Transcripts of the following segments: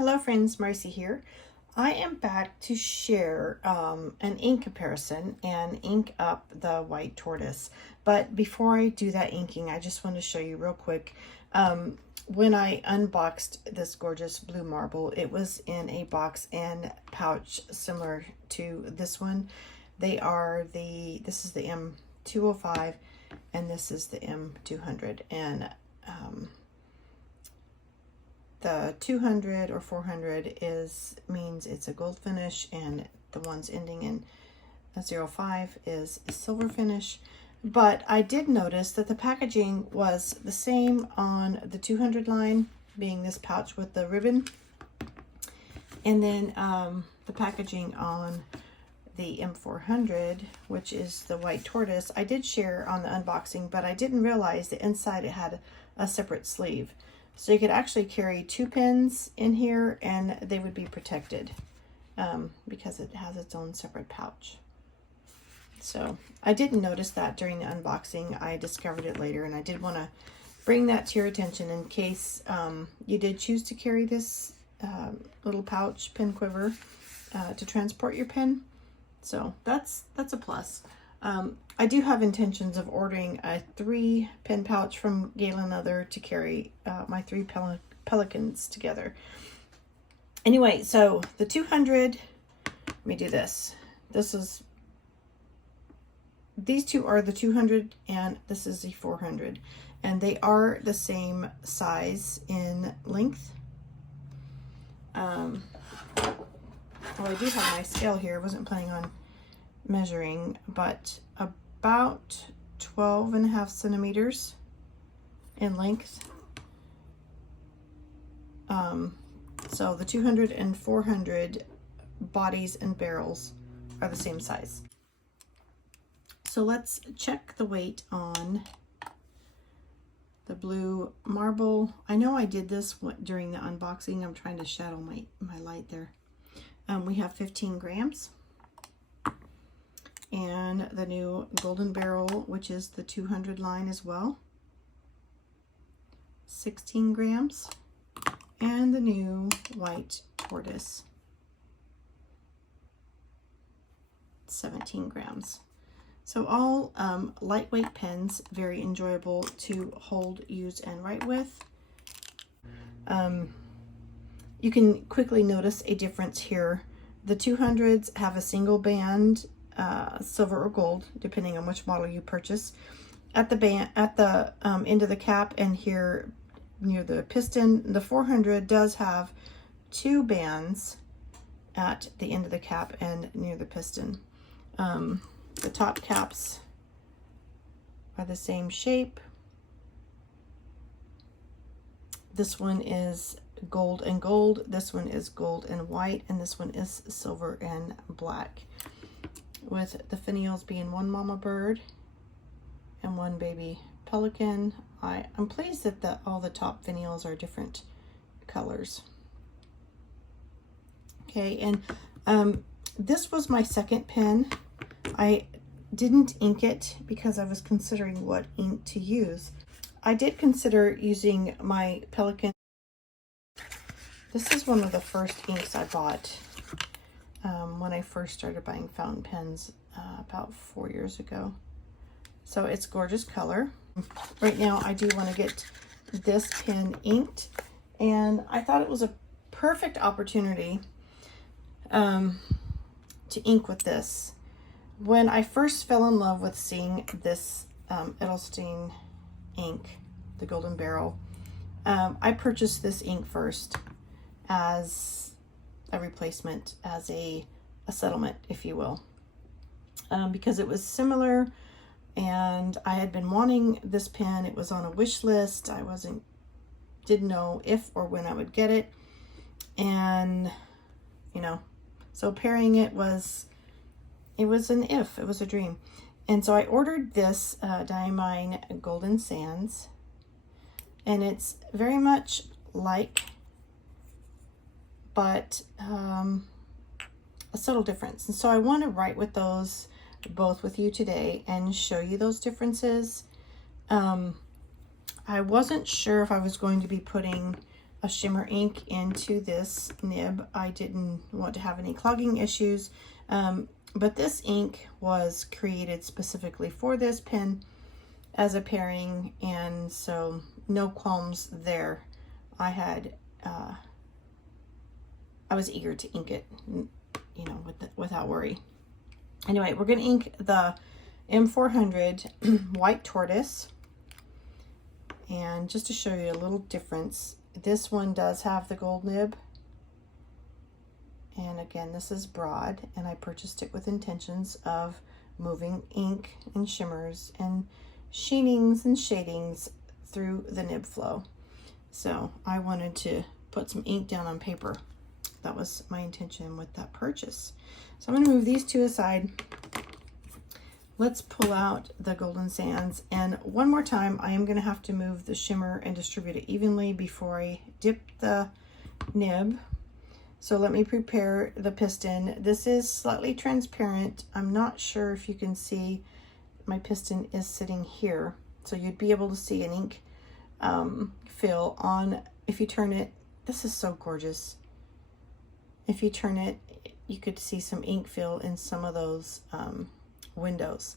Hello friends, Marcy here. I am back to share an ink comparison and ink up the white tortoise. But before I do that inking, I just want to show you real quick. When I unboxed this gorgeous blue marble, it was in a box and pouch similar to this one. This is the M205 and this is the M200. And the 200 or 400 means it's a gold finish, and the ones ending in 05 is a silver finish. But I did notice that the packaging was the same on the 200 line, being this pouch with the ribbon, and then the packaging on the M400, which is the white tortoise, I did share on the unboxing, but I didn't realize that inside it had a separate sleeve. So you could actually carry 2 pens in here and they would be protected because it has its own separate pouch. So I didn't notice that during the unboxing. I discovered it later, and I did want to bring that to your attention in case you did choose to carry this little pouch pen quiver to transport your pen. So that's a plus. I do have intentions of ordering a 3 pen pouch from Galen Leather to carry my 3 Pelikans together. Anyway, so the 200, let me do this. These two are the 200 and this is the 400. And they are the same size in length. Well, I do have my scale here. I wasn't planning on measuring, but about 12.5 centimeters in length. So the 200 and 400 bodies and barrels are the same size. So let's check the weight on the blue marble. I know I did this during the unboxing. I'm trying to shadow my light there. We have 15 grams. And the new Golden Beryl, which is the 200 line as well, 16 grams. And the new white tortoise, 17 grams. So all lightweight pens, very enjoyable to hold, use, and write with. You can quickly notice a difference here. The 200s have a single band, silver or gold, depending on which model you purchase, at the end of the cap and here near the piston. The 400 does have 2 bands at the end of the cap and near the piston. The top caps are the same shape. This one is gold and gold, this one is gold and white, and this one is silver and black, with the finials being 1 mama bird and 1 baby pelican. I'm pleased that all the top finials are different colors. Okay, and this was my second pen. I didn't ink it because I was considering what ink to use. I did consider using my Pelikan. This is one of the first inks I bought when I first started buying fountain pens about 4 years ago. So it's gorgeous color. Right now I do want to get this pen inked, and I thought it was a perfect opportunity to ink with this. When I first fell in love with seeing this Edelstein ink, the Golden Beryl, I purchased this ink first as a replacement, as a settlement, if you will, because it was similar and I had been wanting this pen. It was on a wish list. I didn't know if or when I would get it, and so pairing it was a dream. And so I ordered this Diamine Golden Sands, and it's very much like, but a subtle difference. And so I want to write with those both with you today and show you those differences. I wasn't sure if I was going to be putting a shimmer ink into this nib. I didn't want to have any clogging issues, but this ink was created specifically for this pen as a pairing, and so no qualms there. I was eager to ink it, you know, without worry. Anyway, we're going to ink the M400 White Tortoise. And just to show you a little difference, this one does have the gold nib. And again, this is broad, and I purchased it with intentions of moving ink and shimmers and sheenings and shadings through the nib flow. So I wanted to put some ink down on paper. That was my intention with that purchase. So I'm going to move these two aside. Let's pull out the Golden Sands. And one more time, I am going to have to move the shimmer and distribute it evenly before I dip the nib. So let me prepare the piston. This is slightly transparent. I'm not sure if you can see, my piston is sitting here. So you'd be able to see an ink fill on, if you turn it. This is so gorgeous. If you turn it, you could see some ink fill in some of those windows.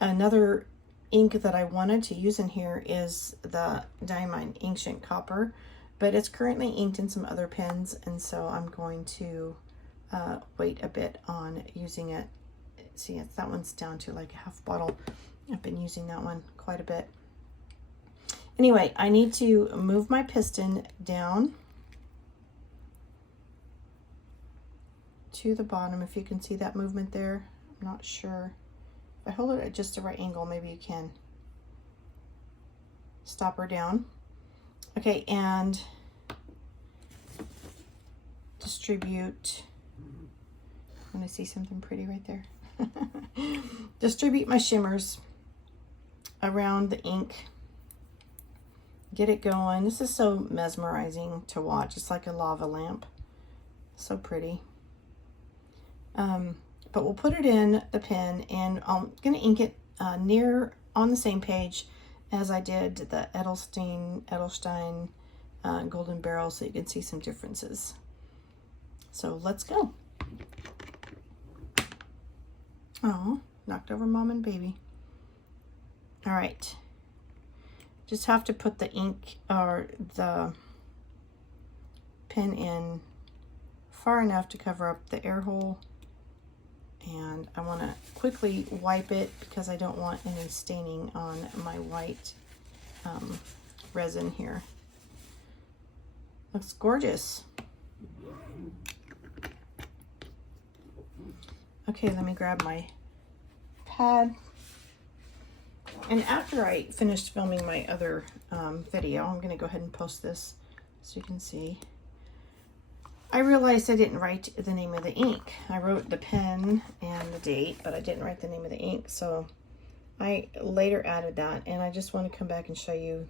Another ink that I wanted to use in here is the Diamine Ancient Copper, but it's currently inked in some other pens, and so I'm going to wait a bit on using it. See, that one's down to like a half bottle. I've been using that one quite a bit. Anyway, I need to move my piston down to the bottom. If you can see that movement there, I'm not sure. If I hold it at just the right angle, maybe you can. Stop her down. Okay, and distribute. I'm gonna see something pretty right there. Distribute my shimmers around the ink. Get it going. This is so mesmerizing to watch. It's like a lava lamp. So pretty. But we'll put it in the pen, and I'm going to ink it near on the same page as I did the Edelstein Golden Beryl, so you can see some differences. So let's go. Oh, knocked over mom and baby. All right. Just have to put the ink or the pen in far enough to cover up the air hole. And I want to quickly wipe it because I don't want any staining on my white resin here. Looks gorgeous. Okay, let me grab my pad. And after I finished filming my other video, I'm going to go ahead and post this so you can see. I realized I didn't write the name of the ink. I wrote the pen and the date, but I didn't write the name of the ink. So I later added that, and I just want to come back and show you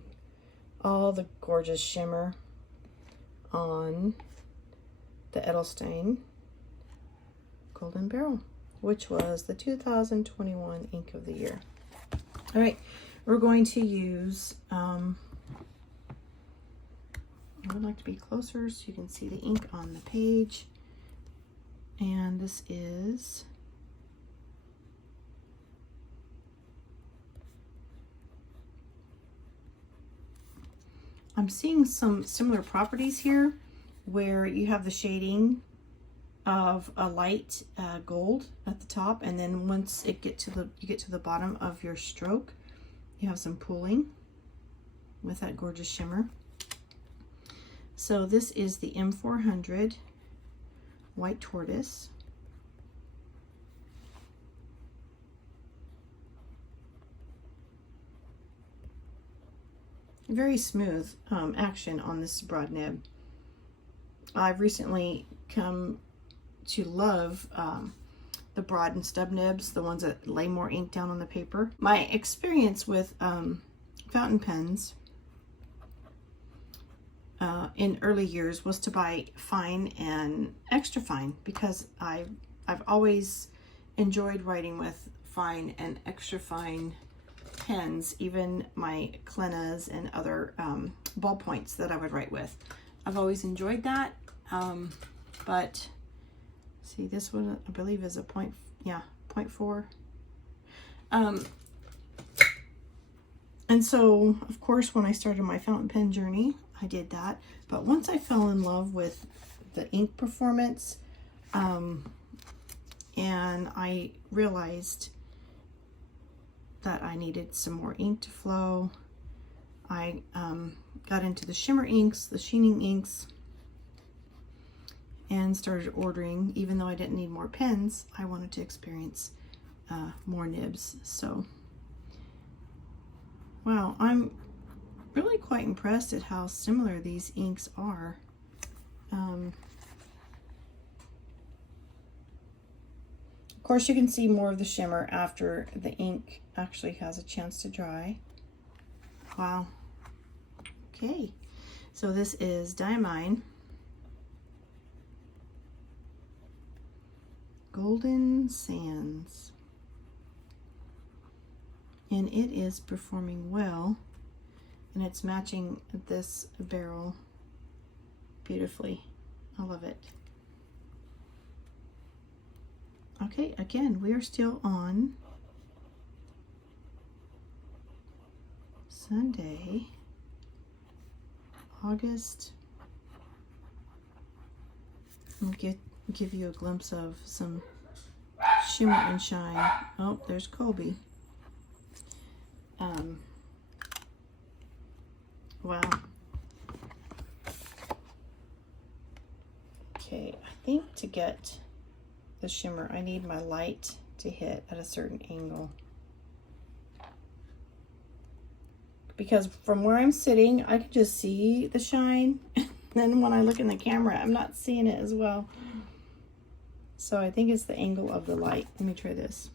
all the gorgeous shimmer on the Edelstein Golden Beryl, which was the 2021 ink of the year. All right, we're going to use, I would like to be closer so you can see the ink on the page. And this is I'm seeing some similar properties here where you have the shading of a light gold at the top, and then once you get to the bottom of your stroke, you have some pooling with that gorgeous shimmer. So this is the M400 White Tortoise. Very smooth action on this broad nib. I've recently come to love the broad and stub nibs, the ones that lay more ink down on the paper. My experience with fountain pens in early years was to buy fine and extra fine, because I've always enjoyed writing with fine and extra fine pens, even my Clenas and other ballpoints that I would write with. I've always enjoyed that. But see, this one I believe is a 0.4. And so, of course, when I started my fountain pen journey, I did that. But once I fell in love with the ink performance, and I realized that I needed some more ink to flow, I got into the shimmer inks, the sheening inks, and started ordering. Even though I didn't need more pens, I wanted to experience more nibs. So, wow, I'm really quite impressed at how similar these inks are. Of course, you can see more of the shimmer after the ink actually has a chance to dry. Wow. Okay, so this is Diamine Golden Sands, and it is performing well, and it's matching this barrel beautifully. I love it. Okay, again, we are still on Sunday, August. I'll give you a glimpse of some shimmer and shine. Oh, there's Colby. Wow. Okay, I think to get the shimmer, I need my light to hit at a certain angle. Because from where I'm sitting, I can just see the shine. Then when I look in the camera, I'm not seeing it as well. So I think it's the angle of the light. Let me try this.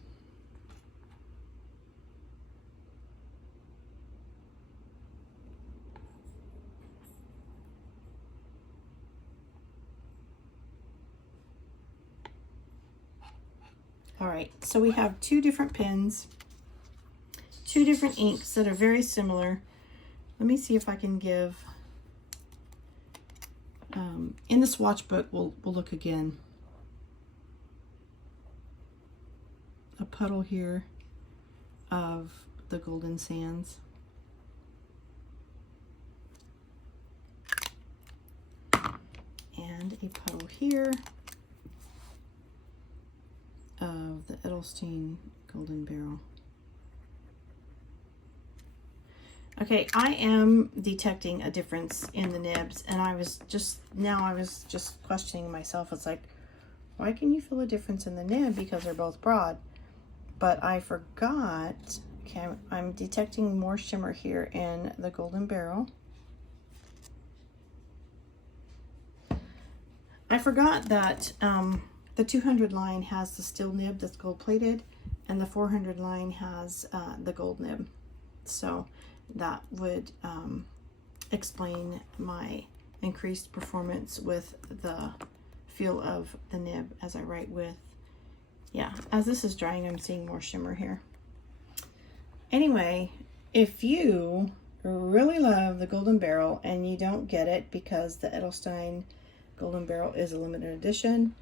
All right, so we have two different pens, two different inks that are very similar. Let me see if I can give, in the swatch book, we'll look again. A puddle here of the Golden Sands. And a puddle here of the Edelstein Golden Beryl. Okay, I am detecting a difference in the nibs, and I was just questioning myself. It's like, why can you feel a difference in the nib? Because they're both broad. But I forgot, okay, I'm detecting more shimmer here in the Golden Beryl. I forgot that the 200 line has the steel nib that's gold plated, and the 400 line has the gold nib. So that would explain my increased performance with the feel of the nib as I write with. Yeah, as this is drying, I'm seeing more shimmer here. Anyway, if you really love the Golden Beryl and you don't get it because the Edelstein Golden Beryl is a limited edition,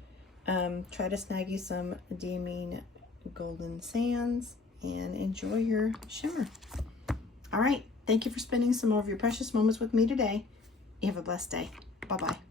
try to snag you some Diamine Golden Sands and enjoy your shimmer. All right, thank you for spending some of your precious moments with me today. You have a blessed day. Bye-bye.